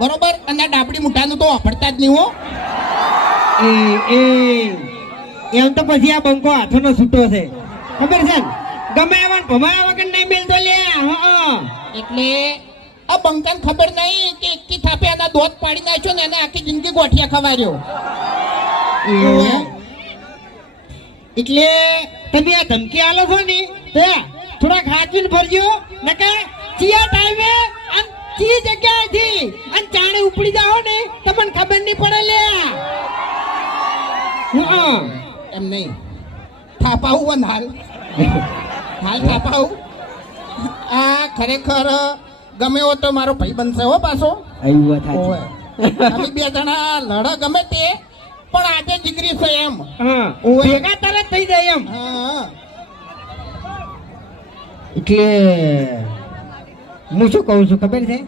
બરોબર, અને ડાબડી મુઠાનું તો વાપરતા જ નહીં હો. એમ તો પછી આ બંકો હાથોનો છૂટો છે, ખબર છે ને? ગમે એવા ભમાયા વગર નહીં મિલતો લે. એટલે આ બંકાને ખબર નહીં કે એકી થાપે આના દોત પાડી નાખ્યો ને એને આખી જિંદગી ગોઠિયા ખવાર્યો. એટલે તમે આ ધમકી આલો છો ને તે થોડાક હાચવીને ફરજો, નકે ચિયા ટાઈમે અને ચી જગ્યાએથી અને ચાણે ઉપડી જાઓ ને તમને ખબર નહીં પડે લે. એમ નહીં, થાપાવું હાલ હાલ થાપાવું. આ ખરેખર ગમે હો તો મારો ભાઈ બનશે હો પાછો. અમે બે જણા લડા ગમે તે, પણ આજે જીગરી છે એમ. ભેગા તરત થઈ જાય એમ. એટલે હું શું કહું છું ખબર છે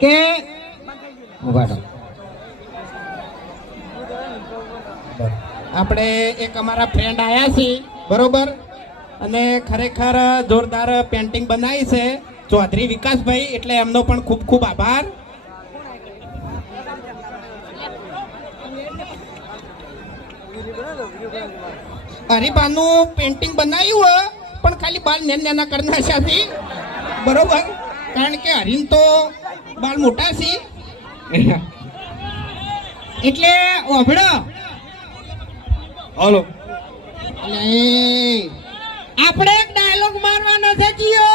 કે આપણે એક અમારા ફ્રેન્ડ આવ્યા છે, બરોબર, અને ખરેખર જોરદાર પેન્ટિંગ બનાવી છે ચૌધરી વિકાસભાઈ, એટલે એમનો પણ ખૂબ ખૂબ આભાર. હરિભાનું પેન્ટિંગ બનાવ્યું પણ ખાલી બાલ નાના કરી નાખ્યા છે, બરોબર, કારણ કે હરીન તો બાલ મોટા છે. એટલે ઓભળો, હાલો, આપણે એક ડાયલોગ મારવાનો છે જીઓ.